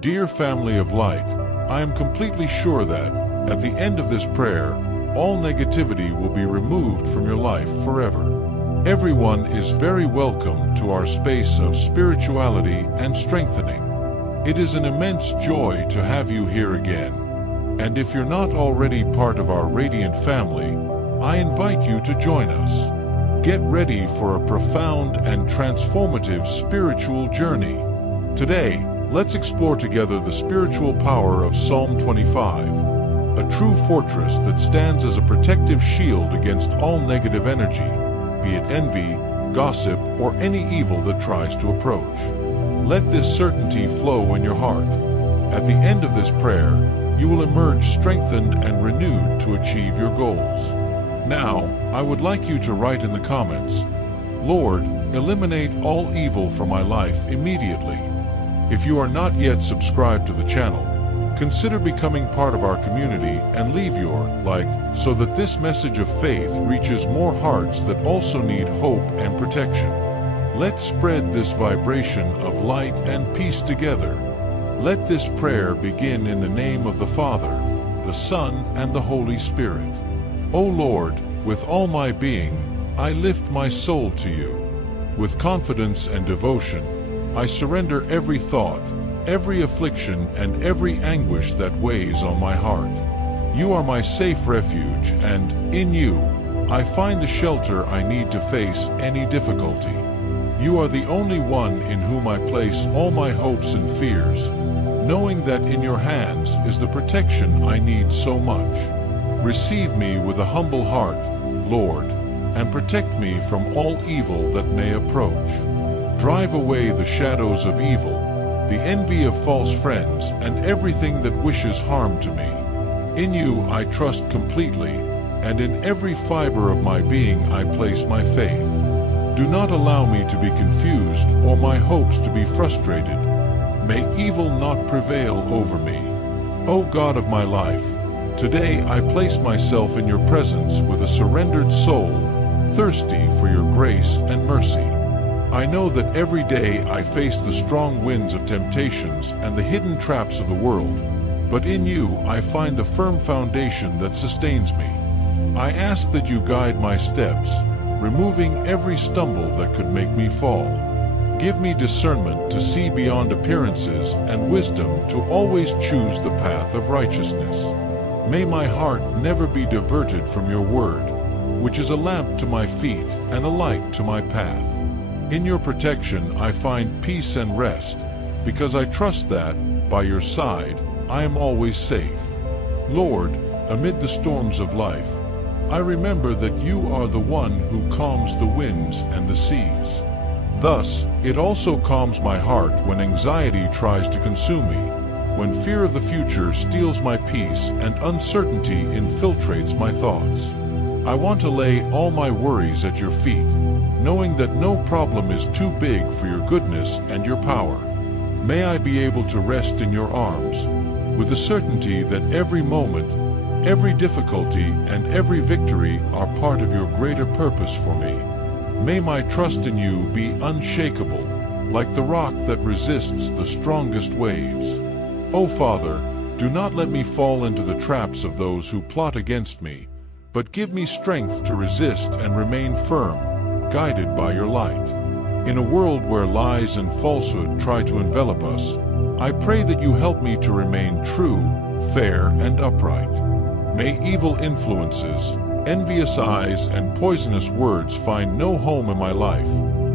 Dear family of light, I am completely sure that, at the end of this prayer, all negativity will be removed from your life forever. Everyone is very welcome to our space of spirituality and strengthening. It is an immense joy to have you here again. And if you're not already part of our radiant family, I invite you to join us. Get ready for a profound and transformative spiritual journey. Today, let's explore together the spiritual power of Psalm 25, a true fortress that stands as a protective shield against all negative energy, be it envy, gossip, or any evil that tries to approach. Let this certainty flow in your heart. At the end of this prayer, you will emerge strengthened and renewed to achieve your goals. Now, I would like you to write in the comments, "Lord, eliminate all evil from my life immediately." If you are not yet subscribed to the channel, consider becoming part of our community and leave your like so that this message of faith reaches more hearts that also need hope and protection. Let's spread this vibration of light and peace together. Let this prayer begin in the name of the Father, the Son, and the Holy Spirit. O Lord, with all my being, I lift my soul to you. With confidence and devotion, I surrender every thought, every affliction, and every anguish that weighs on my heart. You are my safe refuge, and, in you, I find the shelter I need to face any difficulty. You are the only one in whom I place all my hopes and fears, knowing that in your hands is the protection I need so much. Receive me with a humble heart, Lord, and protect me from all evil that may approach. Drive away the shadows of evil, the envy of false friends, and everything that wishes harm to me. In you I trust completely, and in every fiber of my being I place my faith. Do not allow me to be confused or my hopes to be frustrated. May evil not prevail over me. O God of my life, today I place myself in your presence with a surrendered soul, thirsty for your grace and mercy. I know that every day I face the strong winds of temptations and the hidden traps of the world, but in you I find the firm foundation that sustains me. I ask that you guide my steps, removing every stumble that could make me fall. Give me discernment to see beyond appearances and wisdom to always choose the path of righteousness. May my heart never be diverted from your word, which is a lamp to my feet and a light to my path. In your protection I find peace and rest, because I trust that, by your side, I am always safe. Lord, amid the storms of life, I remember that you are the one who calms the winds and the seas. Thus, it also calms my heart when anxiety tries to consume me, when fear of the future steals my peace and uncertainty infiltrates my thoughts. I want to lay all my worries at your feet, knowing that no problem is too big for your goodness and your power. May I be able to rest in your arms, with the certainty that every moment, every difficulty, and every victory are part of your greater purpose for me. May my trust in you be unshakable, like the rock that resists the strongest waves. O Father, do not let me fall into the traps of those who plot against me, but give me strength to resist and remain firm, guided by your light. In a world where lies and falsehood try to envelop us, I pray that you help me to remain true, fair, and upright. May evil influences, envious eyes, and poisonous words find no home in my life,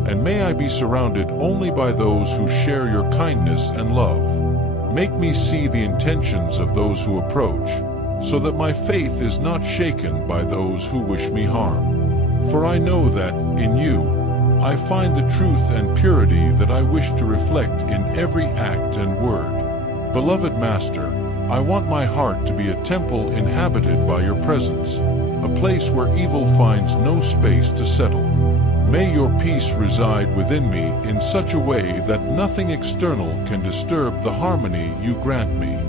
and may I be surrounded only by those who share your kindness and love. Make me see the intentions of those who approach, so that my faith is not shaken by those who wish me harm. For I know that, in you, I find the truth and purity that I wish to reflect in every act and word. Beloved Master, I want my heart to be a temple inhabited by your presence, a place where evil finds no space to settle. May your peace reside within me in such a way that nothing external can disturb the harmony you grant me.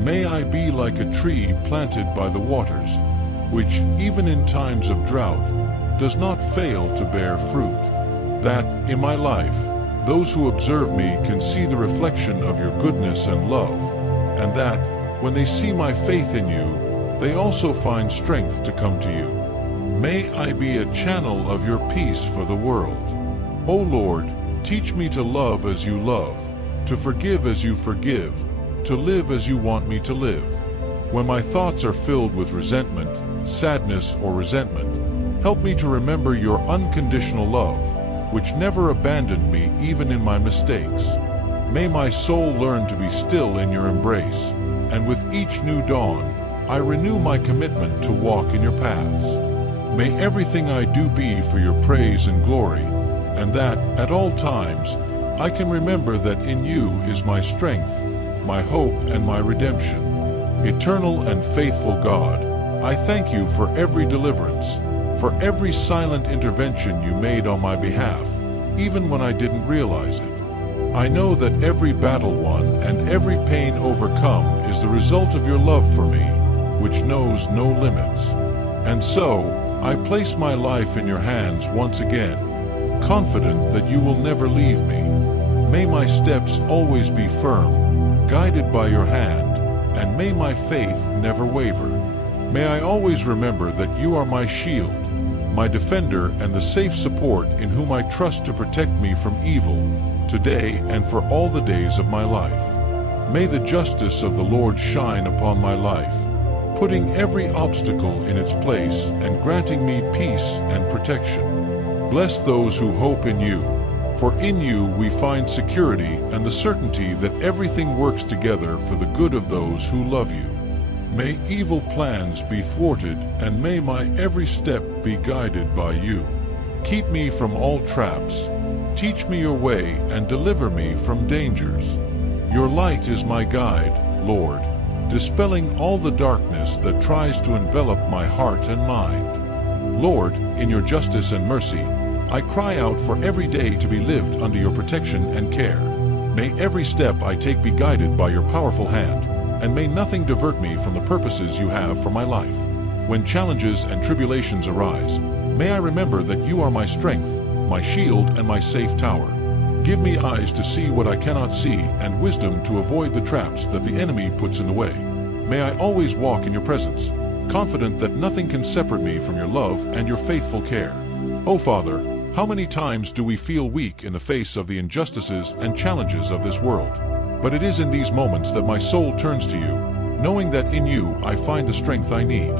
May I be like a tree planted by the waters, which, even in times of drought, does not fail to bear fruit. That, in my life, those who observe me can see the reflection of your goodness and love, and that, when they see my faith in you, they also find strength to come to you. May I be a channel of your peace for the world. O Lord, teach me to love as you love, to forgive as you forgive, to live as you want me to live. When my thoughts are filled with resentment, sadness, or resentment, help me to remember your unconditional love, which never abandoned me even in my mistakes. May my soul learn to be still in your embrace, and with each new dawn, I renew my commitment to walk in your paths. May everything I do be for your praise and glory, and that, at all times, I can remember that in you is my strength, my hope, and my redemption. Eternal and faithful God, I thank you for every deliverance, for every silent intervention you made on my behalf, even when I didn't realize it. I know that every battle won and every pain overcome is the result of your love for me, which knows no limits. And so, I place my life in your hands once again, confident that you will never leave me. May my steps always be firm, guided by your hand, and may my faith never waver. May I always remember that you are my shield, my defender, and the safe support in whom I trust to protect me from evil, today and for all the days of my life. May the justice of the Lord shine upon my life, putting every obstacle in its place and granting me peace and protection. Bless those who hope in you, for in you we find security and the certainty that everything works together for the good of those who love you. May evil plans be thwarted, and may my every step be guided by you. Keep me from all traps, teach me your way, and deliver me from dangers. Your light is my guide, Lord, dispelling all the darkness that tries to envelop my heart and mind. Lord, in your justice and mercy, I cry out for every day to be lived under your protection and care. May every step I take be guided by your powerful hand, and may nothing divert me from the purposes you have for my life. When challenges and tribulations arise, may I remember that you are my strength, my shield, and my safe tower. Give me eyes to see what I cannot see, and wisdom to avoid the traps that the enemy puts in the way. May I always walk in your presence, confident that nothing can separate me from your love and your faithful care. O Father, how many times do we feel weak in the face of the injustices and challenges of this world? But it is in these moments that my soul turns to you, knowing that in you I find the strength I need.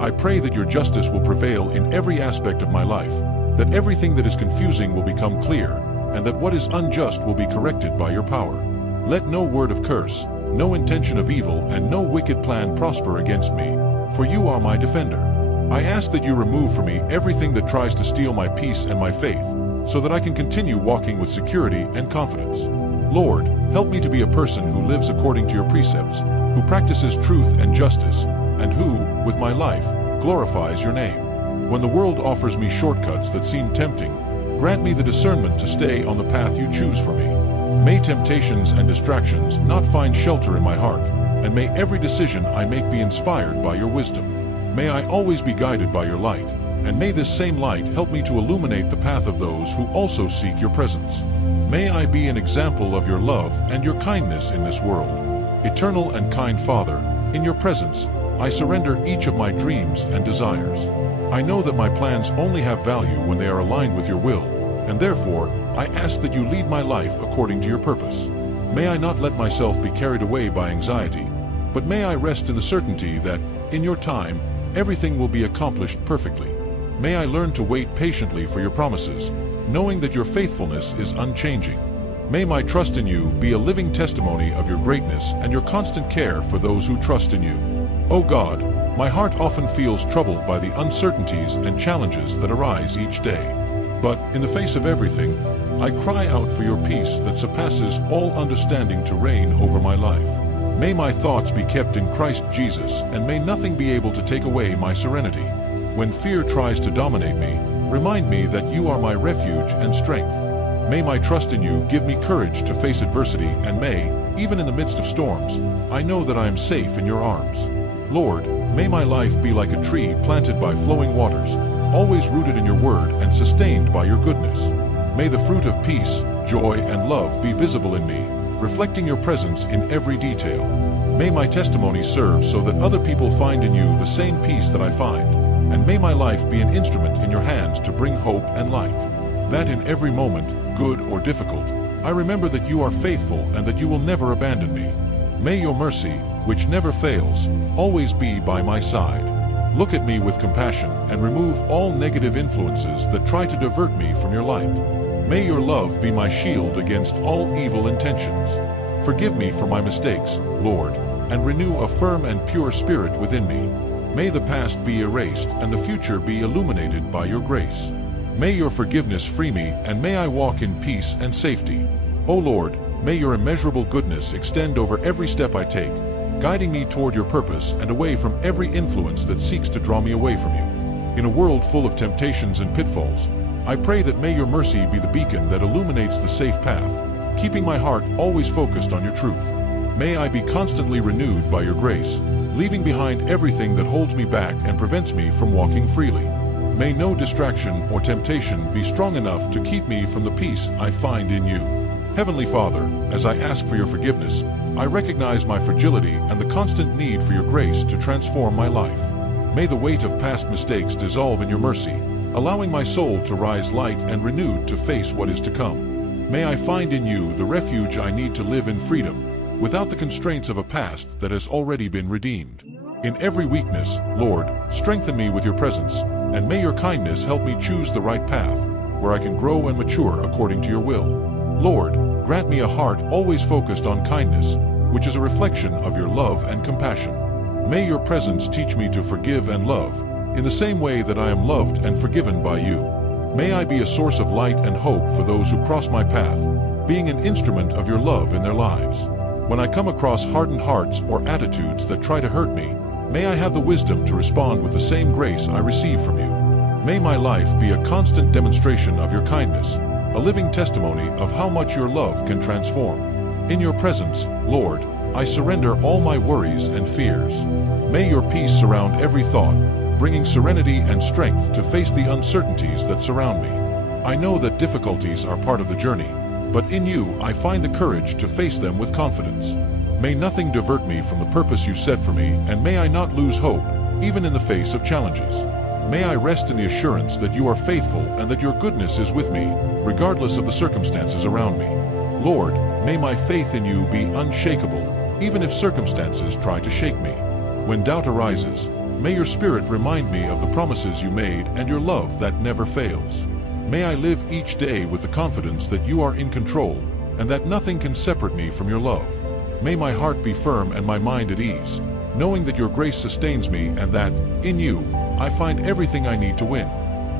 I pray that your justice will prevail in every aspect of my life, that everything that is confusing will become clear, and that what is unjust will be corrected by your power. Let no word of curse, no intention of evil, and no wicked plan prosper against me, for you are my defender. I ask that you remove from me everything that tries to steal my peace and my faith, so that I can continue walking with security and confidence. Lord, help me to be a person who lives according to your precepts, who practices truth and justice, and who, with my life, glorifies your name. When the world offers me shortcuts that seem tempting, grant me the discernment to stay on the path you choose for me. May temptations and distractions not find shelter in my heart, and may every decision I make be inspired by your wisdom. May I always be guided by your light, and may this same light help me to illuminate the path of those who also seek your presence. May I be an example of your love and your kindness in this world. Eternal and kind Father, in your presence, I surrender each of my dreams and desires. I know that my plans only have value when they are aligned with your will, and therefore, I ask that you lead my life according to your purpose. May I not let myself be carried away by anxiety, but may I rest in the certainty that, in your time, everything will be accomplished perfectly. May I learn to wait patiently for your promises, knowing that your faithfulness is unchanging. May my trust in you be a living testimony of your greatness and your constant care for those who trust in you. O God, my heart often feels troubled by the uncertainties and challenges that arise each day. But, in the face of everything, I cry out for your peace that surpasses all understanding to reign over my life. May my thoughts be kept in Christ Jesus, and may nothing be able to take away my serenity. When fear tries to dominate me, remind me that you are my refuge and strength. May my trust in you give me courage to face adversity, and may, even in the midst of storms, I know that I am safe in your arms. Lord, may my life be like a tree planted by flowing waters, always rooted in your word and sustained by your goodness. May the fruit of peace, joy, and love be visible in me, reflecting your presence in every detail. May my testimony serve so that other people find in you the same peace that I find, and may my life be an instrument in your hands to bring hope and light. That in every moment, good or difficult, I remember that you are faithful and that you will never abandon me. May your mercy, which never fails, always be by my side. Look at me with compassion and remove all negative influences that try to divert me from your light. May your love be my shield against all evil intentions. Forgive me for my mistakes, Lord, and renew a firm and pure spirit within me. May the past be erased and the future be illuminated by your grace. May your forgiveness free me, and may I walk in peace and safety. O Lord, may your immeasurable goodness extend over every step I take, guiding me toward your purpose and away from every influence that seeks to draw me away from you. In a world full of temptations and pitfalls, I pray that may your mercy be the beacon that illuminates the safe path, keeping my heart always focused on your truth. May I be constantly renewed by your grace, leaving behind everything that holds me back and prevents me from walking freely. May no distraction or temptation be strong enough to keep me from the peace I find in you. Heavenly Father, as I ask for your forgiveness, I recognize my fragility and the constant need for your grace to transform my life. May the weight of past mistakes dissolve in your mercy, allowing my soul to rise light and renewed to face what is to come. May I find in you the refuge I need to live in freedom, without the constraints of a past that has already been redeemed. In every weakness, Lord, strengthen me with your presence, and may your kindness help me choose the right path, where I can grow and mature according to your will. Lord, grant me a heart always focused on kindness, which is a reflection of your love and compassion. May your presence teach me to forgive and love, in the same way that I am loved and forgiven by you. May I be a source of light and hope for those who cross my path, being an instrument of your love in their lives. When I come across hardened hearts or attitudes that try to hurt me, may I have the wisdom to respond with the same grace I receive from you. May my life be a constant demonstration of your kindness, a living testimony of how much your love can transform. In your presence, Lord, I surrender all my worries and fears. May your peace surround every thought, bringing serenity and strength to face the uncertainties that surround me. I know that difficulties are part of the journey, but in you I find the courage to face them with confidence. May nothing divert me from the purpose you set for me, and may I not lose hope, even in the face of challenges. May I rest in the assurance that you are faithful and that your goodness is with me, regardless of the circumstances around me. Lord, may my faith in you be unshakable, even if circumstances try to shake me. When doubt arises, may your Spirit remind me of the promises you made and your love that never fails. May I live each day with the confidence that you are in control and that nothing can separate me from your love. May my heart be firm and my mind at ease, knowing that your grace sustains me and that, in you, I find everything I need to win.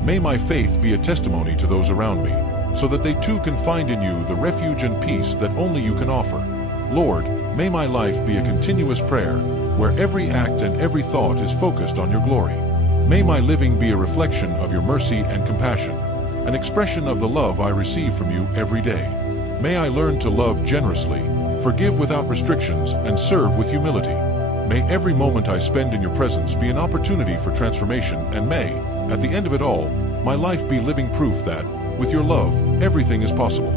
May my faith be a testimony to those around me, so that they too can find in you the refuge and peace that only you can offer. Lord, may my life be a continuous prayer, where every act and every thought is focused on your glory. May my living be a reflection of your mercy and compassion, an expression of the love I receive from you every day. May I learn to love generously, forgive without restrictions, and serve with humility. May every moment I spend in your presence be an opportunity for transformation, and may, at the end of it all, my life be living proof that, with your love, everything is possible.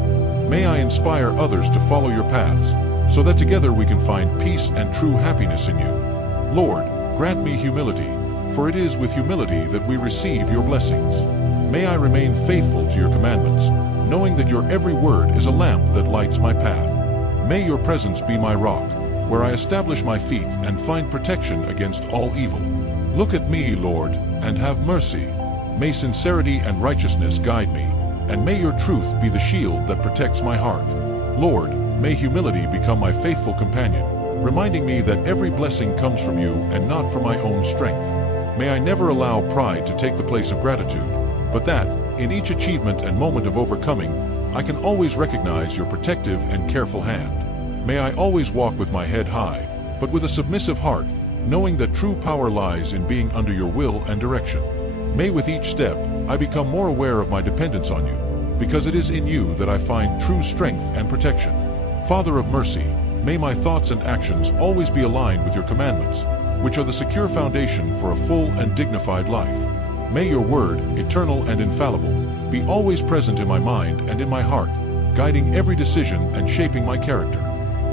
May I inspire others to follow your paths, so that together we can find peace and true happiness in you. Lord, grant me humility, for it is with humility that we receive your blessings. May I remain faithful to your commandments, knowing that your every word is a lamp that lights my path. May your presence be my rock, where I establish my feet and find protection against all evil. Look at me, Lord, and have mercy. May sincerity and righteousness guide me, and may your truth be the shield that protects my heart. Lord, may humility become my faithful companion, reminding me that every blessing comes from you and not from my own strength. May I never allow pride to take the place of gratitude, but that, in each achievement and moment of overcoming, I can always recognize your protective and careful hand. May I always walk with my head high, but with a submissive heart, knowing that true power lies in being under your will and direction. May with each step, I become more aware of my dependence on you, because it is in you that I find true strength and protection. Father of mercy, may my thoughts and actions always be aligned with your commandments, which are the secure foundation for a full and dignified life. May your word, eternal and infallible, be always present in my mind and in my heart, guiding every decision and shaping my character.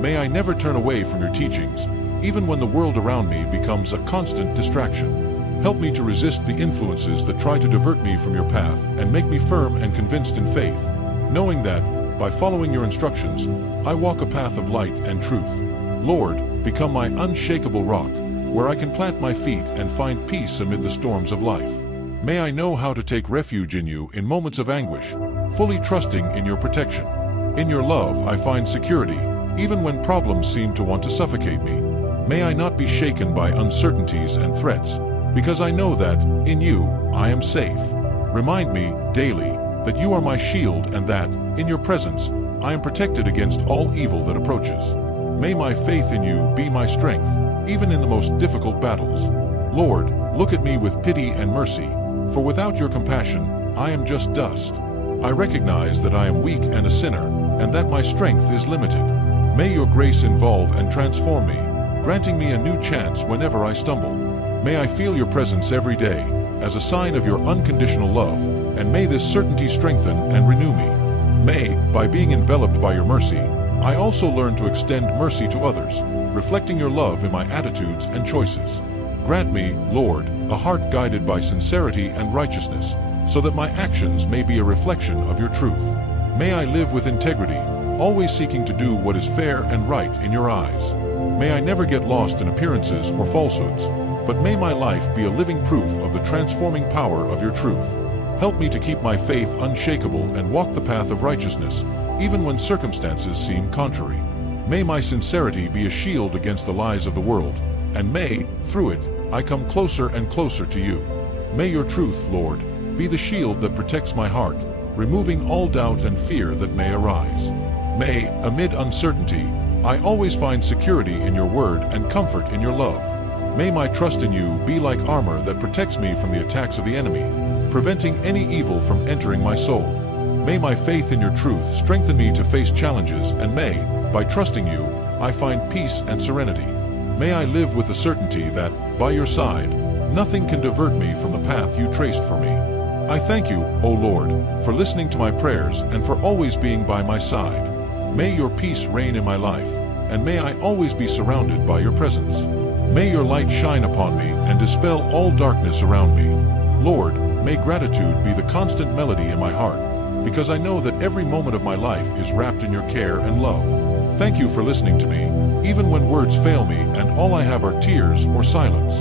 May I never turn away from your teachings, even when the world around me becomes a constant distraction. Help me to resist the influences that try to divert me from your path and make me firm and convinced in faith, knowing that, by following your instructions, I walk a path of light and truth. Lord, become my unshakable rock, where I can plant my feet and find peace amid the storms of life. May I know how to take refuge in you in moments of anguish, fully trusting in your protection. In your love I find security, even when problems seem to want to suffocate me. May I not be shaken by uncertainties and threats, because I know that, in you, I am safe. Remind me, daily, that you are my shield and that, in your presence, I am protected against all evil that approaches. May my faith in you be my strength, even in the most difficult battles. Lord, look at me with pity and mercy, for without your compassion, I am just dust. I recognize that I am weak and a sinner, and that my strength is limited. May your grace involve and transform me, granting me a new chance whenever I stumble. May I feel your presence every day, as a sign of your unconditional love, and may this certainty strengthen and renew me. May, by being enveloped by your mercy, I also learn to extend mercy to others, reflecting your love in my attitudes and choices. Grant me, Lord, a heart guided by sincerity and righteousness, so that my actions may be a reflection of your truth. May I live with integrity, always seeking to do what is fair and right in your eyes. May I never get lost in appearances or falsehoods, but may my life be a living proof of the transforming power of your truth. Help me to keep my faith unshakable and walk the path of righteousness, even when circumstances seem contrary. May my sincerity be a shield against the lies of the world, and may, through it, I come closer and closer to you. May your truth, Lord, be the shield that protects my heart, removing all doubt and fear that may arise. May, amid uncertainty, I always find security in your word and comfort in your love. May my trust in you be like armor that protects me from the attacks of the enemy, preventing any evil from entering my soul. May my faith in your truth strengthen me to face challenges, and may, by trusting you, I find peace and serenity. May I live with the certainty that, by your side, nothing can divert me from the path you traced for me. I thank you, O Lord, for listening to my prayers and for always being by my side. May your peace reign in my life, and may I always be surrounded by your presence. May your light shine upon me and dispel all darkness around me. Lord, may gratitude be the constant melody in my heart, because I know that every moment of my life is wrapped in your care and love. Thank you for listening to me, even when words fail me and all I have are tears or silence.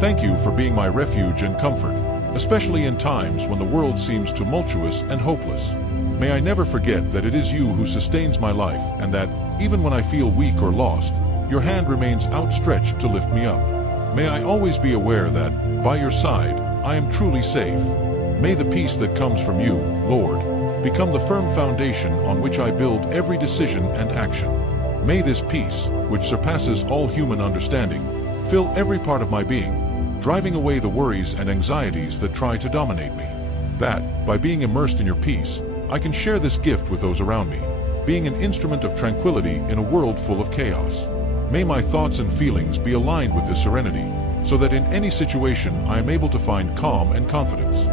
Thank you for being my refuge and comfort, especially in times when the world seems tumultuous and hopeless. May I never forget that it is you who sustains my life, and that, even when I feel weak or lost, your hand remains outstretched to lift me up. May I always be aware that, by your side, I am truly safe. May the peace that comes from you, Lord, become the firm foundation on which I build every decision and action. May this peace, which surpasses all human understanding, fill every part of my being, driving away the worries and anxieties that try to dominate me. That, by being immersed in your peace, I can share this gift with those around me, being an instrument of tranquility in a world full of chaos. May my thoughts and feelings be aligned with this serenity, so that in any situation I am able to find calm and confidence.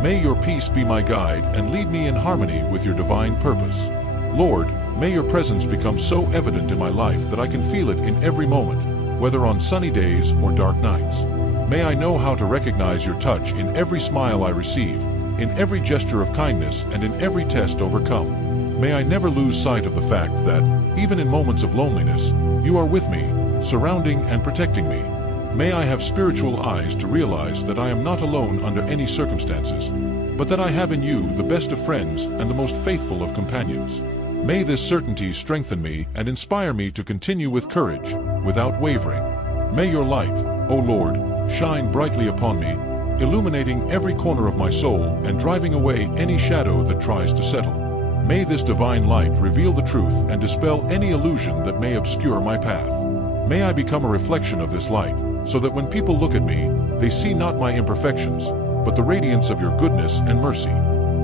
May your peace be my guide and lead me in harmony with your divine purpose. Lord, may your presence become so evident in my life that I can feel it in every moment, whether on sunny days or dark nights. May I know how to recognize your touch in every smile I receive, in every gesture of kindness, and in every test overcome. May I never lose sight of the fact that, even in moments of loneliness, you are with me, surrounding and protecting me. May I have spiritual eyes to realize that I am not alone under any circumstances, but that I have in you the best of friends and the most faithful of companions. May this certainty strengthen me and inspire me to continue with courage, without wavering. May your light, O Lord, shine brightly upon me, illuminating every corner of my soul and driving away any shadow that tries to settle. May this divine light reveal the truth and dispel any illusion that may obscure my path. May I become a reflection of this light, so that when people look at me, they see not my imperfections, but the radiance of your goodness and mercy.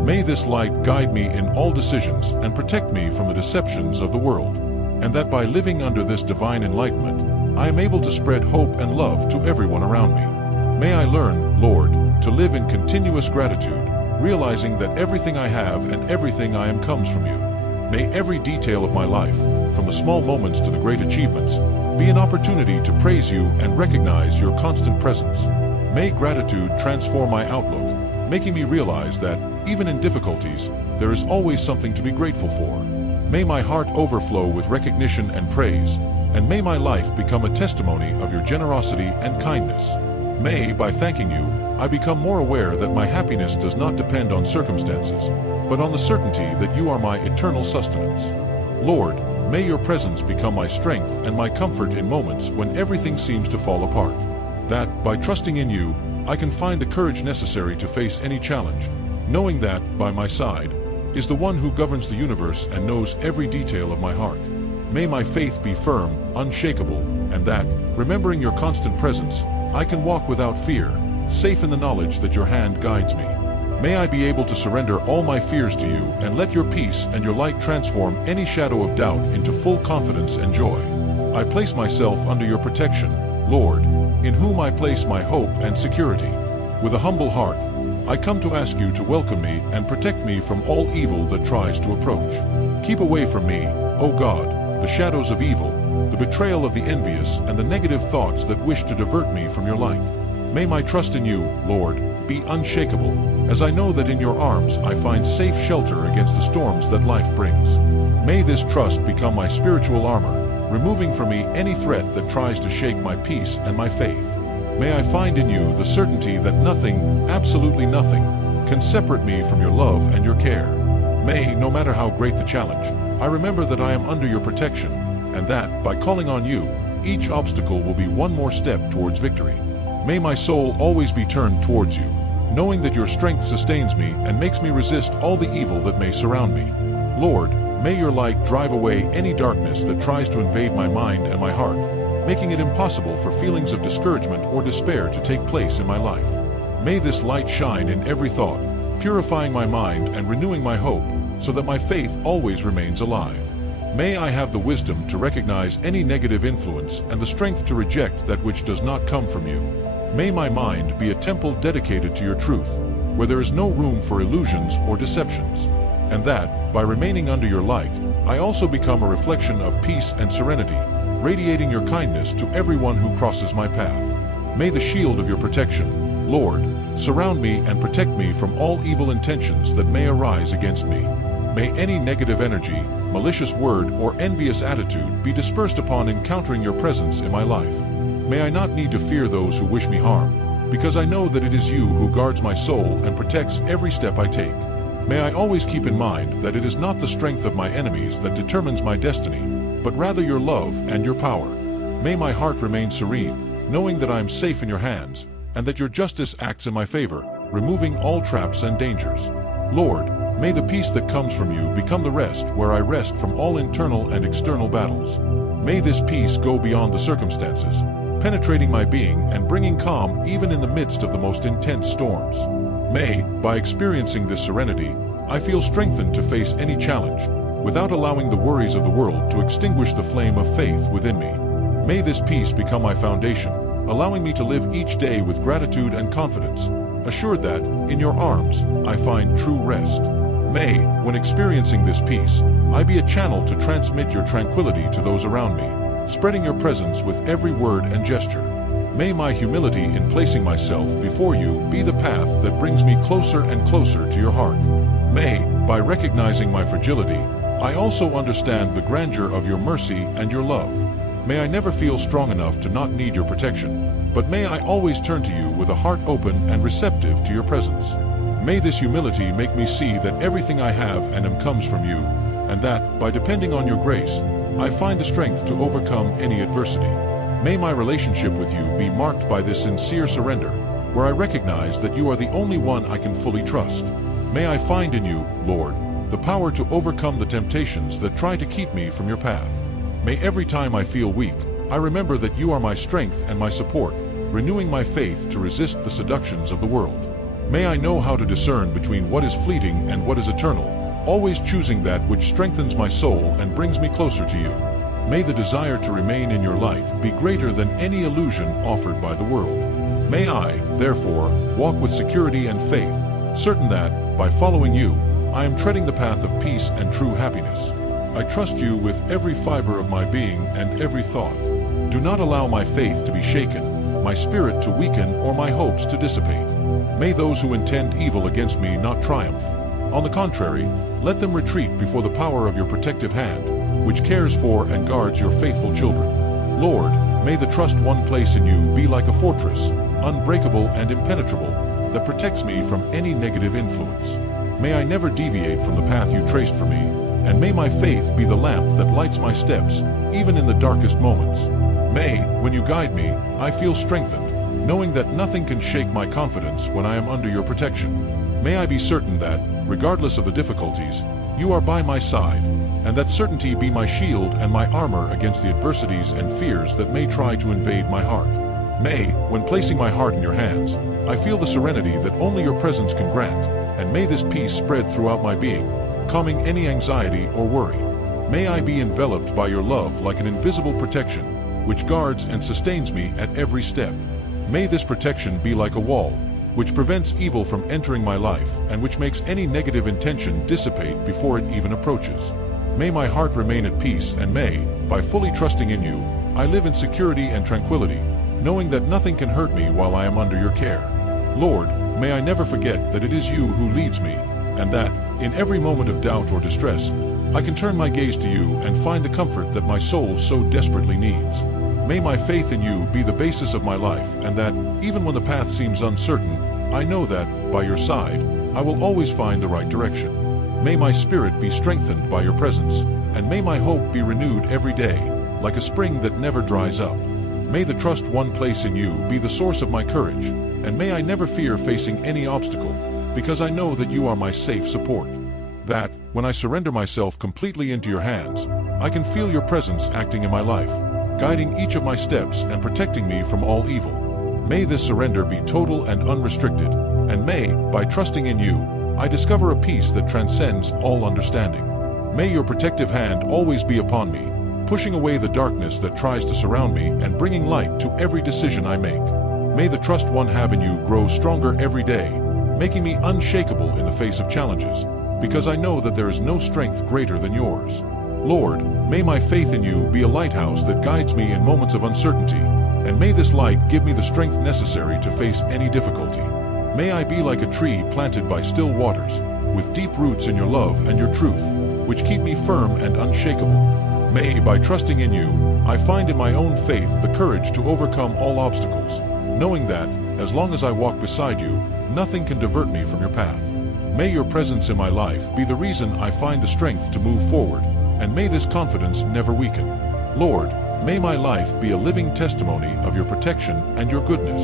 May this light guide me in all decisions and protect me from the deceptions of the world, and that by living under this divine enlightenment, I am able to spread hope and love to everyone around me. May I learn, Lord, to live in continuous gratitude, realizing that everything I have and everything I am comes from you. May every detail of my life, from the small moments to the great achievements, be an opportunity to praise you and recognize your constant presence. May gratitude transform my outlook, making me realize that, even in difficulties, there is always something to be grateful for. May my heart overflow with recognition and praise, and may my life become a testimony of your generosity and kindness. May, by thanking you, I become more aware that my happiness does not depend on circumstances, but on the certainty that you are my eternal sustenance. Lord, may your presence become my strength and my comfort in moments when everything seems to fall apart. That, by trusting in you, I can find the courage necessary to face any challenge, knowing that, by my side, is the one who governs the universe and knows every detail of my heart. May my faith be firm, unshakable, and that, remembering your constant presence, I can walk without fear, safe in the knowledge that your hand guides me. May I be able to surrender all my fears to you and let your peace and your light transform any shadow of doubt into full confidence and joy. I place myself under your protection, Lord, in whom I place my hope and security. With a humble heart, I come to ask you to welcome me and protect me from all evil that tries to approach. Keep away from me, O God, the shadows of evil, the betrayal of the envious, and the negative thoughts that wish to divert me from your light. May my trust in you, Lord, be unshakable, as I know that in your arms I find safe shelter against the storms that life brings. May this trust become my spiritual armor, removing from me any threat that tries to shake my peace and my faith. May I find in you the certainty that nothing, absolutely nothing, can separate me from your love and your care. May, no matter how great the challenge, I remember that I am under your protection, and that, by calling on you, each obstacle will be one more step towards victory. May my soul always be turned towards you, knowing that your strength sustains me and makes me resist all the evil that may surround me. Lord, may your light drive away any darkness that tries to invade my mind and my heart, making it impossible for feelings of discouragement or despair to take place in my life. May this light shine in every thought, purifying my mind and renewing my hope, so that my faith always remains alive. May I have the wisdom to recognize any negative influence and the strength to reject that which does not come from you. May my mind be a temple dedicated to your truth, where there is no room for illusions or deceptions, and that, by remaining under your light, I also become a reflection of peace and serenity, radiating your kindness to everyone who crosses my path. May the shield of your protection, Lord, surround me and protect me from all evil intentions that may arise against me. May any negative energy, malicious word, or envious attitude be dispersed upon encountering your presence in my life. May I not need to fear those who wish me harm, because I know that it is you who guards my soul and protects every step I take. May I always keep in mind that it is not the strength of my enemies that determines my destiny, but rather your love and your power. May my heart remain serene, knowing that I am safe in your hands, and that your justice acts in my favor, removing all traps and dangers. Lord, may the peace that comes from you become the rest where I rest from all internal and external battles. May this peace go beyond the circumstances, penetrating my being and bringing calm even in the midst of the most intense storms. May, by experiencing this serenity, I feel strengthened to face any challenge, without allowing the worries of the world to extinguish the flame of faith within me. May this peace become my foundation, allowing me to live each day with gratitude and confidence, assured that, in your arms, I find true rest. May, when experiencing this peace, I be a channel to transmit your tranquility to those around me, spreading your presence with every word and gesture. May my humility in placing myself before you be the path that brings me closer and closer to your heart. May, by recognizing my fragility, I also understand the grandeur of your mercy and your love. May I never feel strong enough to not need your protection, but may I always turn to you with a heart open and receptive to your presence. May this humility make me see that everything I have and am comes from you, and that, by depending on your grace, I find the strength to overcome any adversity. May my relationship with you be marked by this sincere surrender, where I recognize that you are the only one I can fully trust. May I find in you, Lord, the power to overcome the temptations that try to keep me from your path. May every time I feel weak, I remember that you are my strength and my support, renewing my faith to resist the seductions of the world. May I know how to discern between what is fleeting and what is eternal, always choosing that which strengthens my soul and brings me closer to you. May the desire to remain in your light be greater than any illusion offered by the world. May I, therefore, walk with security and faith, certain that, by following you, I am treading the path of peace and true happiness. I trust you with every fiber of my being and every thought. Do not allow my faith to be shaken, my spirit to weaken, or my hopes to dissipate. May those who intend evil against me not triumph. On the contrary, let them retreat before the power of your protective hand, which cares for and guards your faithful children. Lord, may the trust one place in you be like a fortress, unbreakable and impenetrable, that protects me from any negative influence. May I never deviate from the path you traced for me, and may my faith be the lamp that lights my steps, even in the darkest moments. May, when you guide me, I feel strengthened, knowing that nothing can shake my confidence when I am under your protection. May I be certain that, regardless of the difficulties, you are by my side, and that certainty be my shield and my armor against the adversities and fears that may try to invade my heart. May, when placing my heart in your hands, I feel the serenity that only your presence can grant, and may this peace spread throughout my being, calming any anxiety or worry. May I be enveloped by your love like an invisible protection, which guards and sustains me at every step. May this protection be like a wall, which prevents evil from entering my life and which makes any negative intention dissipate before it even approaches. May my heart remain at peace, and may, by fully trusting in you, I live in security and tranquility, knowing that nothing can hurt me while I am under your care. Lord, may I never forget that it is you who leads me, and that, in every moment of doubt or distress, I can turn my gaze to you and find the comfort that my soul so desperately needs. May my faith in you be the basis of my life, and that, even when the path seems uncertain, I know that, by your side, I will always find the right direction. May my spirit be strengthened by your presence, and may my hope be renewed every day, like a spring that never dries up. May the trust one place in you be the source of my courage, and may I never fear facing any obstacle, because I know that you are my safe support. That, when I surrender myself completely into your hands, I can feel your presence acting in my life, guiding each of my steps and protecting me from all evil. May this surrender be total and unrestricted, and may, by trusting in you, I discover a peace that transcends all understanding. May your protective hand always be upon me, pushing away the darkness that tries to surround me and bringing light to every decision I make. May the trust one have in you grow stronger every day, making me unshakable in the face of challenges, because I know that there is no strength greater than yours. Lord, may my faith in you be a lighthouse that guides me in moments of uncertainty, and may this light give me the strength necessary to face any difficulty. May I be like a tree planted by still waters, with deep roots in your love and your truth, which keep me firm and unshakable. May, by trusting in you, I find in my own faith the courage to overcome all obstacles, knowing that, as long as I walk beside you, nothing can divert me from your path. May your presence in my life be the reason I find the strength to move forward, and may this confidence never weaken. Lord, may my life be a living testimony of your protection and your goodness.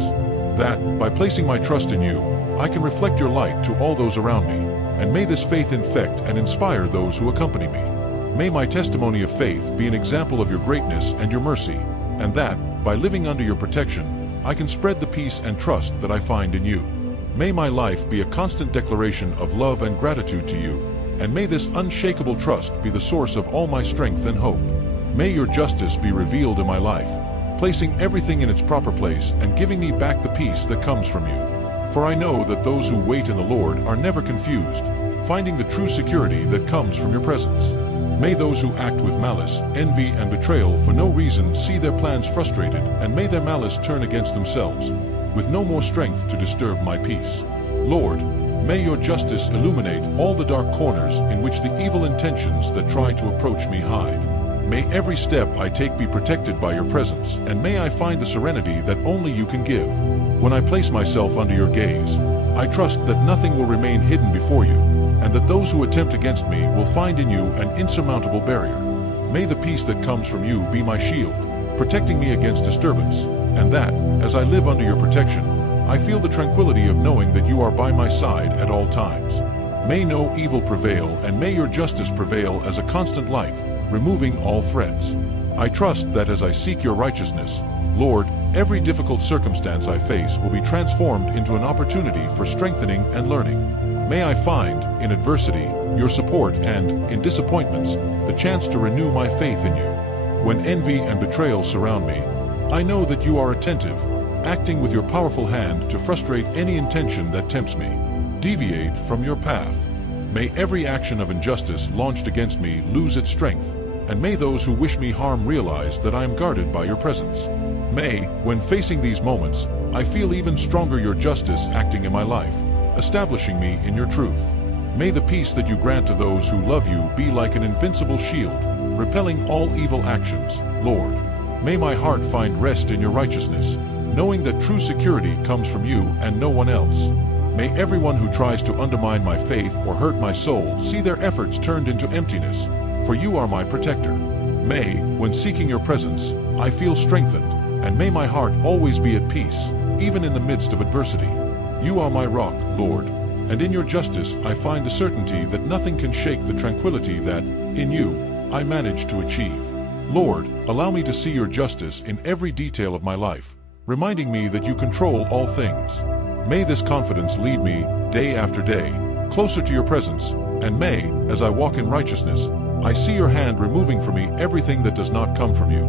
That, by placing my trust in you, I can reflect your light to all those around me, and may this faith infect and inspire those who accompany me. May my testimony of faith be an example of your greatness and your mercy, and that, by living under your protection, I can spread the peace and trust that I find in you. May my life be a constant declaration of love and gratitude to you, and may this unshakable trust be the source of all my strength and hope. May your justice be revealed in my life, placing everything in its proper place and giving me back the peace that comes from you. For I know that those who wait in the Lord are never confused, finding the true security that comes from your presence. May those who act with malice, envy, and betrayal for no reason see their plans frustrated, and may their malice turn against themselves, with no more strength to disturb my peace. Lord, may your justice illuminate all the dark corners in which the evil intentions that try to approach me hide. May every step I take be protected by your presence, and may I find the serenity that only you can give. When I place myself under your gaze, I trust that nothing will remain hidden before you, and that those who attempt against me will find in you an insurmountable barrier. May the peace that comes from you be my shield, protecting me against disturbance, and that, as I live under your protection, I feel the tranquility of knowing that you are by my side at all times. May no evil prevail, and may your justice prevail as a constant light, removing all threats. I trust that as I seek your righteousness, Lord, every difficult circumstance I face will be transformed into an opportunity for strengthening and learning. May I find, in adversity, your support and, in disappointments, the chance to renew my faith in you. When envy and betrayal surround me, I know that you are attentive, acting with your powerful hand to frustrate any intention that tempts me. Deviate from your path. May every action of injustice launched against me lose its strength, and may those who wish me harm realize that I am guarded by your presence. May, when facing these moments, I feel even stronger your justice acting in my life, establishing me in your truth. May the peace that you grant to those who love you be like an invincible shield, repelling all evil actions, Lord. May my heart find rest in your righteousness, knowing that true security comes from you and no one else. May everyone who tries to undermine my faith or hurt my soul see their efforts turned into emptiness, for you are my protector. May, when seeking your presence, I feel strengthened, and may my heart always be at peace, even in the midst of adversity. You are my rock, Lord, and in your justice I find the certainty that nothing can shake the tranquility that, in you, I manage to achieve. Lord, allow me to see your justice in every detail of my life, reminding me that you control all things. May this confidence lead me, day after day, closer to your presence, and may, as I walk in righteousness, I see your hand removing from me everything that does not come from you.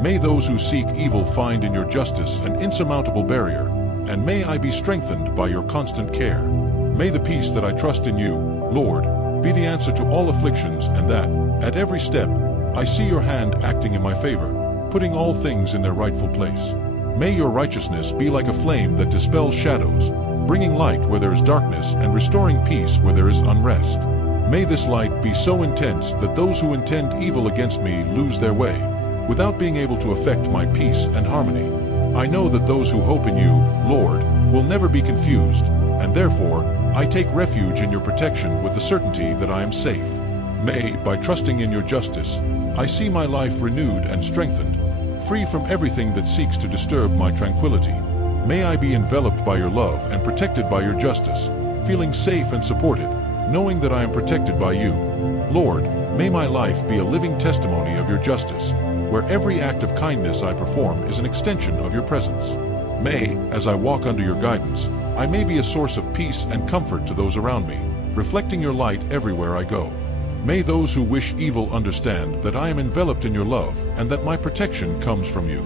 May those who seek evil find in your justice an insurmountable barrier, and may I be strengthened by your constant care. May the peace that I trust in you, Lord, be the answer to all afflictions, and that, at every step, I see your hand acting in my favor, putting all things in their rightful place. May your righteousness be like a flame that dispels shadows, bringing light where there is darkness and restoring peace where there is unrest. May this light be so intense that those who intend evil against me lose their way, without being able to affect my peace and harmony. I know that those who hope in you, Lord, will never be confused, and therefore, I take refuge in your protection with the certainty that I am safe. May, by trusting in your justice, I see my life renewed and strengthened, free from everything that seeks to disturb my tranquility. May I be enveloped by your love and protected by your justice, feeling safe and supported, knowing that I am protected by you. Lord, may my life be a living testimony of your justice, where every act of kindness I perform is an extension of your presence. May, as I walk under your guidance, I may be a source of peace and comfort to those around me, reflecting your light everywhere I go. May those who wish evil understand that I am enveloped in your love and that my protection comes from you.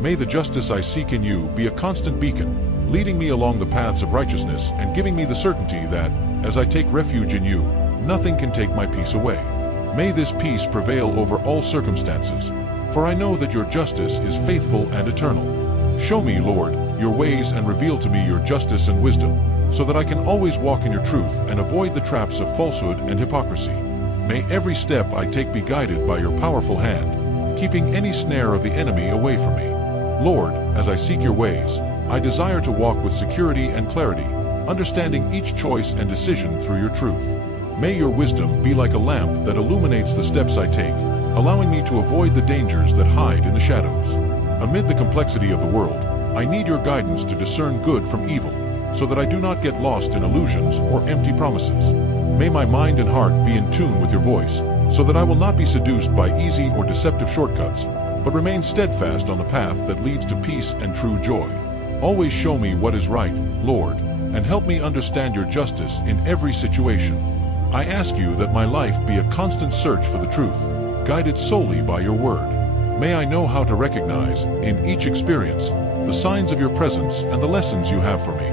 May the justice I seek in you be a constant beacon, leading me along the paths of righteousness and giving me the certainty that, as I take refuge in you, nothing can take my peace away. May this peace prevail over all circumstances, for I know that your justice is faithful and eternal. Show me, Lord, your ways and reveal to me your justice and wisdom, so that I can always walk in your truth and avoid the traps of falsehood and hypocrisy. May every step I take be guided by your powerful hand, keeping any snare of the enemy away from me. Lord, as I seek your ways, I desire to walk with security and clarity, understanding each choice and decision through your truth. May your wisdom be like a lamp that illuminates the steps I take, allowing me to avoid the dangers that hide in the shadows. Amid the complexity of the world, I need your guidance to discern good from evil, so that I do not get lost in illusions or empty promises. May my mind and heart be in tune with your voice, so that I will not be seduced by easy or deceptive shortcuts, but remain steadfast on the path that leads to peace and true joy. Always show me what is right, Lord, and help me understand your justice in every situation. I ask you that my life be a constant search for the truth, guided solely by your word. May I know how to recognize, in each experience, the signs of your presence and the lessons you have for me.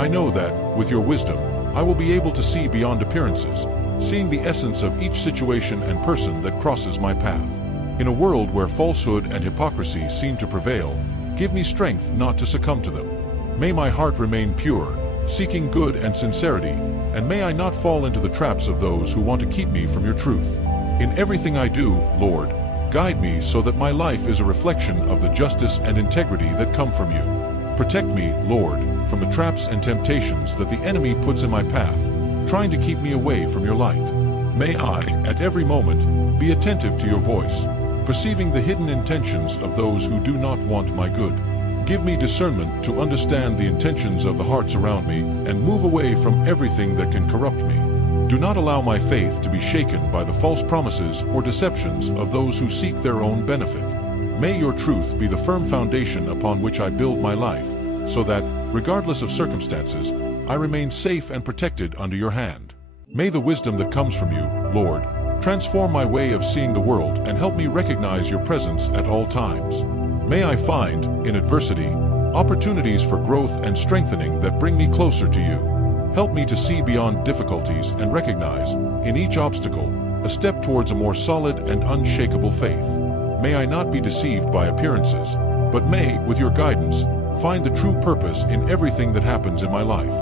I know that, with your wisdom, I will be able to see beyond appearances, seeing the essence of each situation and person that crosses my path. In a world where falsehood and hypocrisy seem to prevail, give me strength not to succumb to them. May my heart remain pure, seeking good and sincerity, and may I not fall into the traps of those who want to keep me from your truth. In everything I do, Lord, guide me so that my life is a reflection of the justice and integrity that come from you. Protect me, Lord, from the traps and temptations that the enemy puts in my path, trying to keep me away from your light. May I, at every moment, be attentive to your voice, perceiving the hidden intentions of those who do not want my good. Give me discernment to understand the intentions of the hearts around me and move away from everything that can corrupt me. Do not allow my faith to be shaken by the false promises or deceptions of those who seek their own benefit. May your truth be the firm foundation upon which I build my life, so that, regardless of circumstances, I remain safe and protected under your hand. May the wisdom that comes from you, Lord, transform my way of seeing the world and help me recognize your presence at all times. May I find, in adversity, opportunities for growth and strengthening that bring me closer to you. Help me to see beyond difficulties and recognize, in each obstacle, a step towards a more solid and unshakable faith. May I not be deceived by appearances, but may, with your guidance, find the true purpose in everything that happens in my life.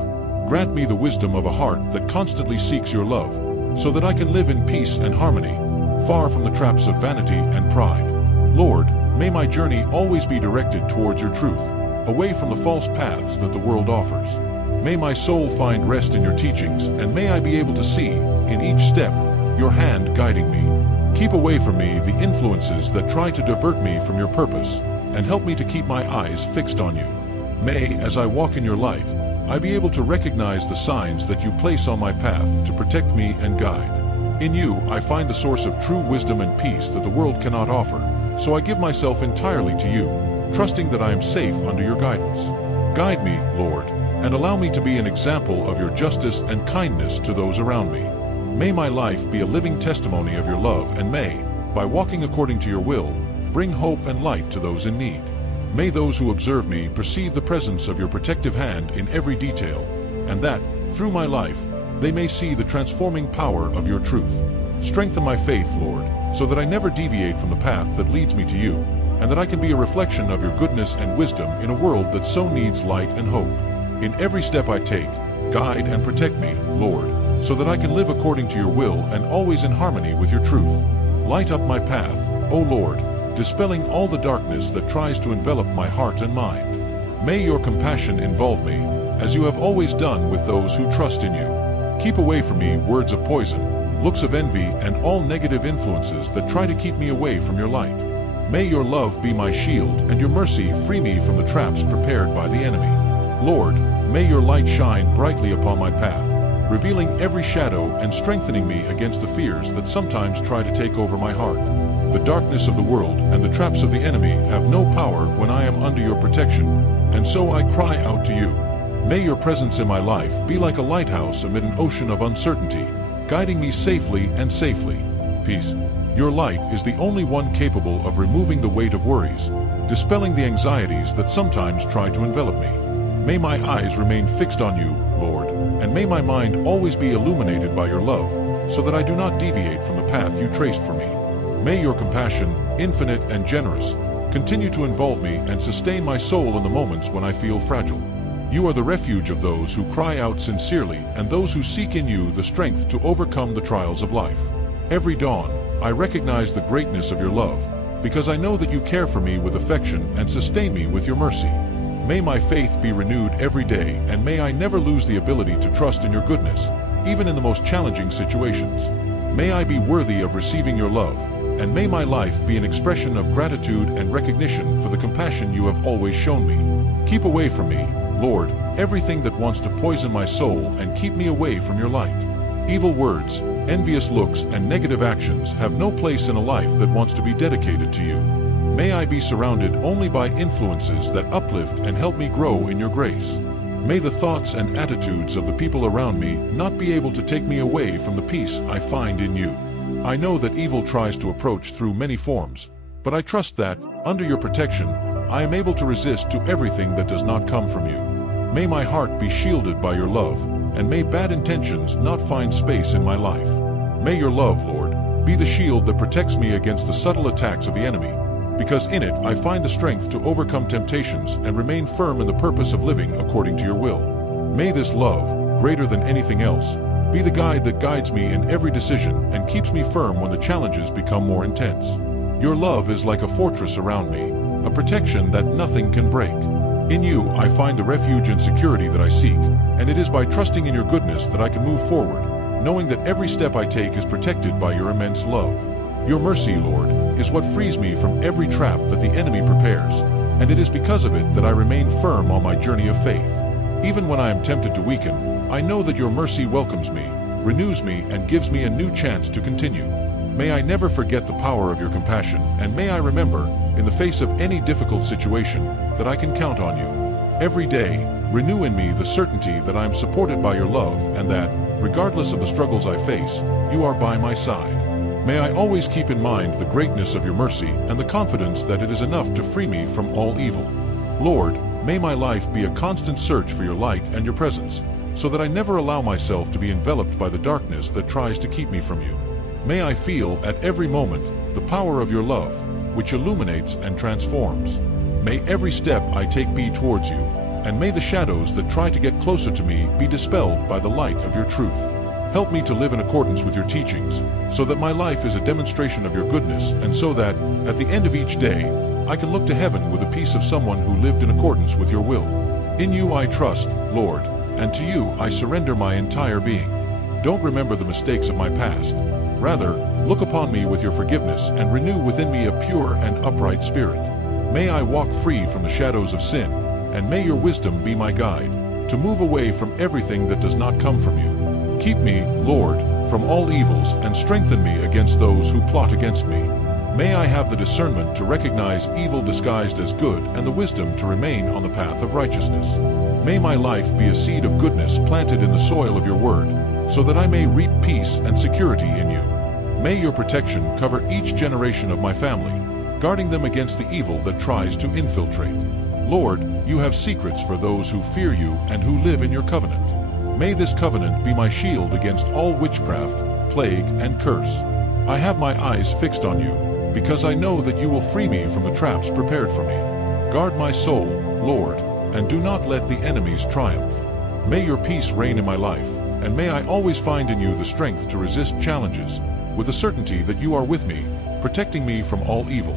Grant me the wisdom of a heart that constantly seeks your love, so that I can live in peace and harmony, far from the traps of vanity and pride. Lord, may my journey always be directed towards your truth, away from the false paths that the world offers. May my soul find rest in your teachings, and may I be able to see, in each step, your hand guiding me. Keep away from me the influences that try to divert me from your purpose, and help me to keep my eyes fixed on you. May, as I walk in your light, I be able to recognize the signs that you place on my path to protect me and guide. In you, I find the source of true wisdom and peace that the world cannot offer, so I give myself entirely to you, trusting that I am safe under your guidance. Guide me, Lord, and allow me to be an example of your justice and kindness to those around me. May my life be a living testimony of your love, and may, by walking according to your will, bring hope and light to those in need. May those who observe me perceive the presence of your protective hand in every detail, and that, through my life, they may see the transforming power of your truth. Strengthen my faith, Lord, so that I never deviate from the path that leads me to you, and that I can be a reflection of your goodness and wisdom in a world that so needs light and hope. In every step I take, guide and protect me, Lord, so that I can live according to your will and always in harmony with your truth. Light up my path, O Lord, dispelling all the darkness that tries to envelop my heart and mind. May your compassion involve me, as you have always done with those who trust in you. Keep away from me words of poison, looks of envy, and all negative influences that try to keep me away from your light. May your love be my shield, and your mercy free me from the traps prepared by the enemy. Lord, may your light shine brightly upon my path, revealing every shadow and strengthening me against the fears that sometimes try to take over my heart. The darkness of the world and the traps of the enemy have no power when I am under your protection, and so I cry out to you. May your presence in my life be like a lighthouse amid an ocean of uncertainty, guiding me safely and safely. Peace. Your light is the only one capable of removing the weight of worries, dispelling the anxieties that sometimes try to envelop me. May my eyes remain fixed on you, Lord, and may my mind always be illuminated by your love, so that I do not deviate from the path you traced for me. May your compassion, infinite and generous, continue to involve me and sustain my soul in the moments when I feel fragile. You are the refuge of those who cry out sincerely and those who seek in you the strength to overcome the trials of life. Every dawn, I recognize the greatness of your love, because I know that you care for me with affection and sustain me with your mercy. May my faith be renewed every day, and may I never lose the ability to trust in your goodness, even in the most challenging situations. May I be worthy of receiving your love, and may my life be an expression of gratitude and recognition for the compassion you have always shown me. Keep away from me, Lord, everything that wants to poison my soul and keep me away from your light. Evil words, envious looks, and negative actions have no place in a life that wants to be dedicated to you. May I be surrounded only by influences that uplift and help me grow in your grace. May the thoughts and attitudes of the people around me not be able to take me away from the peace I find in you. I know that evil tries to approach through many forms, but I trust that, under your protection, I am able to resist to everything that does not come from you. May my heart be shielded by your love, and may bad intentions not find space in my life. May your love, Lord, be the shield that protects me against the subtle attacks of the enemy, because in it I find the strength to overcome temptations and remain firm in the purpose of living according to your will. May this love, greater than anything else, be the guide that guides me in every decision and keeps me firm when the challenges become more intense. Your love is like a fortress around me, a protection that nothing can break. In you, I find the refuge and security that I seek, and it is by trusting in your goodness that I can move forward, knowing that every step I take is protected by your immense love. Your mercy, Lord, is what frees me from every trap that the enemy prepares, and it is because of it that I remain firm on my journey of faith. Even when I am tempted to weaken, I know that your mercy welcomes me, renews me, and gives me a new chance to continue. May I never forget the power of your compassion, and may I remember, in the face of any difficult situation, that I can count on you. Every day, renew in me the certainty that I am supported by your love and that, regardless of the struggles I face, you are by my side. May I always keep in mind the greatness of your mercy and the confidence that it is enough to free me from all evil. Lord, may my life be a constant search for your light and your presence, so that I never allow myself to be enveloped by the darkness that tries to keep me from you. May I feel at every moment the power of your love, which illuminates and transforms. May every step I take be towards you, and may the shadows that try to get closer to me be dispelled by the light of your truth. Help me to live in accordance with your teachings, so that my life is a demonstration of your goodness, and so that, at the end of each day, I can look to heaven with the peace of someone who lived in accordance with your will. In you I trust, Lord, and to you I surrender my entire being. Don't remember the mistakes of my past. Rather, look upon me with your forgiveness and renew within me a pure and upright spirit. May I walk free from the shadows of sin, and may your wisdom be my guide, to move away from everything that does not come from you. Keep me, Lord, from all evils and strengthen me against those who plot against me. May I have the discernment to recognize evil disguised as good and the wisdom to remain on the path of righteousness. May my life be a seed of goodness planted in the soil of your word, so that I may reap peace and security in you. May your protection cover each generation of my family, guarding them against the evil that tries to infiltrate. Lord, you have secrets for those who fear you and who live in your covenant. May this covenant be my shield against all witchcraft, plague, and curse. I have my eyes fixed on you, because I know that you will free me from the traps prepared for me. Guard my soul, Lord, and do not let the enemies triumph. May your peace reign in my life, and may I always find in you the strength to resist challenges, with the certainty that you are with me, protecting me from all evil.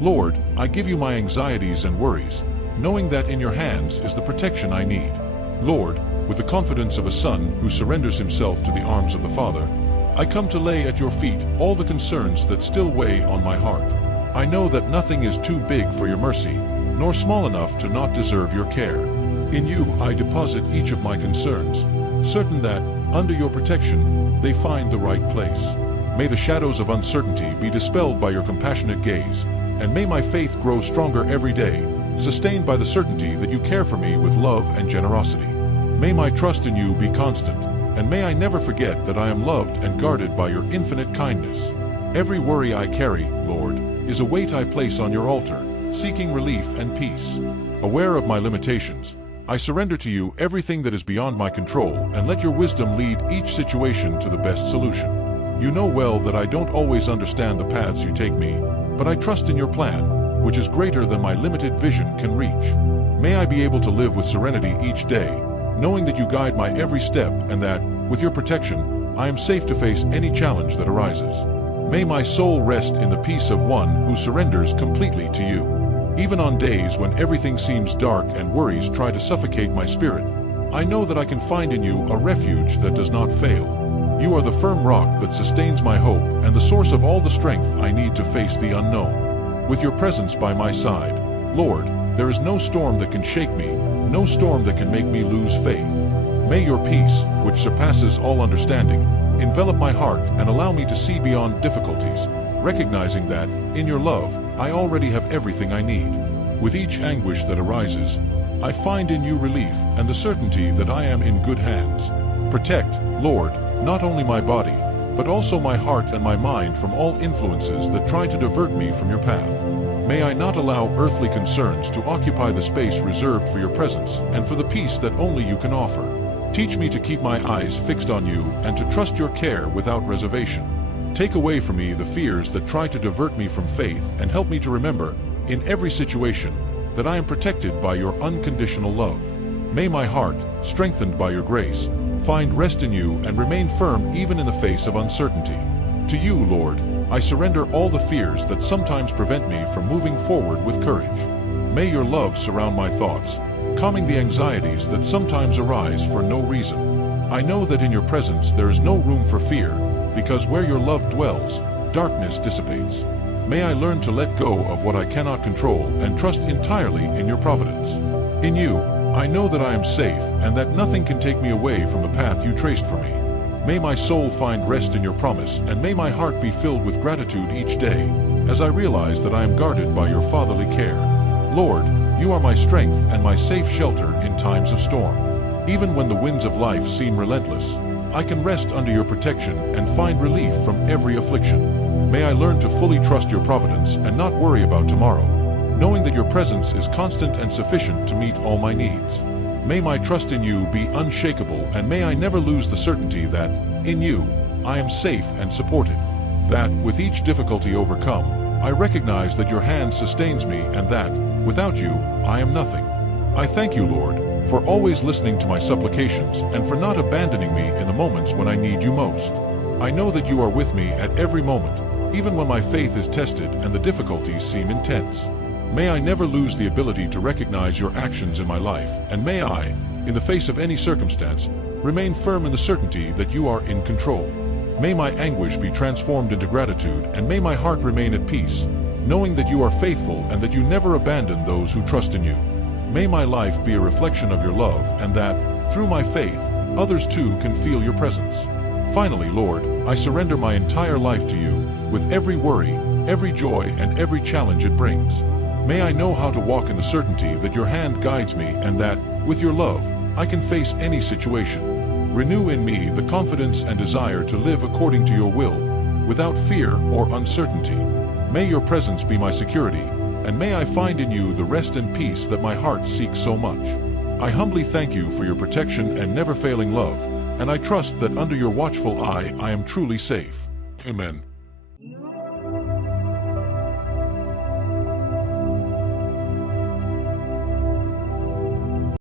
Lord, I give you my anxieties and worries, knowing that in your hands is the protection I need. Lord, with the confidence of a son who surrenders himself to the arms of the Father, I come to lay at your feet all the concerns that still weigh on my heart. I know that nothing is too big for your mercy, nor small enough to not deserve your care. In you I deposit each of my concerns, certain that, under your protection, they find the right place. May the shadows of uncertainty be dispelled by your compassionate gaze, and may my faith grow stronger every day, sustained by the certainty that you care for me with love and generosity. May my trust in you be constant, and may I never forget that I am loved and guarded by your infinite kindness. Every worry I carry, Lord, is a weight I place on your altar, seeking relief and peace. Aware of my limitations, I surrender to you everything that is beyond my control and let your wisdom lead each situation to the best solution. You know well that I don't always understand the paths you take me, but I trust in your plan, which is greater than my limited vision can reach. May I be able to live with serenity each day, knowing that you guide my every step and that, with your protection, I am safe to face any challenge that arises. May my soul rest in the peace of one who surrenders completely to you. Even on days when everything seems dark and worries try to suffocate my spirit, I know that I can find in you a refuge that does not fail. You are the firm rock that sustains my hope and the source of all the strength I need to face the unknown. With your presence by my side, Lord, there is no storm that can shake me, no storm that can make me lose faith. May your peace, which surpasses all understanding, envelop my heart and allow me to see beyond difficulties, recognizing that, in your love, I already have everything I need. With each anguish that arises, I find in you relief and the certainty that I am in good hands. Protect, Lord, not only my body, but also my heart and my mind from all influences that try to divert me from your path. May I not allow earthly concerns to occupy the space reserved for your presence and for the peace that only you can offer. Teach me to keep my eyes fixed on you and to trust your care without reservation. Take away from me the fears that try to divert me from faith and help me to remember, in every situation, that I am protected by your unconditional love. May my heart, strengthened by your grace, find rest in you and remain firm even in the face of uncertainty. To you, Lord, I surrender all the fears that sometimes prevent me from moving forward with courage. May your love surround my thoughts, calming the anxieties that sometimes arise for no reason. I know that in your presence there is no room for fear, because where your love dwells, darkness dissipates. May I learn to let go of what I cannot control and trust entirely in your providence. In you, I know that I am safe and that nothing can take me away from the path you traced for me. May my soul find rest in your promise, and may my heart be filled with gratitude each day, as I realize that I am guarded by your fatherly care. Lord, you are my strength and my safe shelter in times of storm. Even when the winds of life seem relentless, I can rest under your protection and find relief from every affliction. May I learn to fully trust your providence and not worry about tomorrow, knowing that your presence is constant and sufficient to meet all my needs. May my trust in you be unshakable, and may I never lose the certainty that, in you, I am safe and supported. That, with each difficulty overcome, I recognize that your hand sustains me, and that, without you, I am nothing. I thank you, Lord, for always listening to my supplications and for not abandoning me in the moments when I need you most. I know that you are with me at every moment, even when my faith is tested and the difficulties seem intense. May I never lose the ability to recognize your actions in my life, and may I, in the face of any circumstance, remain firm in the certainty that you are in control. May my anguish be transformed into gratitude, and may my heart remain at peace, knowing that you are faithful and that you never abandon those who trust in you. May my life be a reflection of your love, and that, through my faith, others too can feel your presence. Finally, Lord, I surrender my entire life to you, with every worry, every joy, and every challenge it brings. May I know how to walk in the certainty that your hand guides me, and that, with your love, I can face any situation. Renew in me the confidence and desire to live according to your will, without fear or uncertainty. May your presence be my security, and may I find in you the rest and peace that my heart seeks so much. I humbly thank you for your protection and never-failing love, and I trust that under your watchful eye I am truly safe. Amen.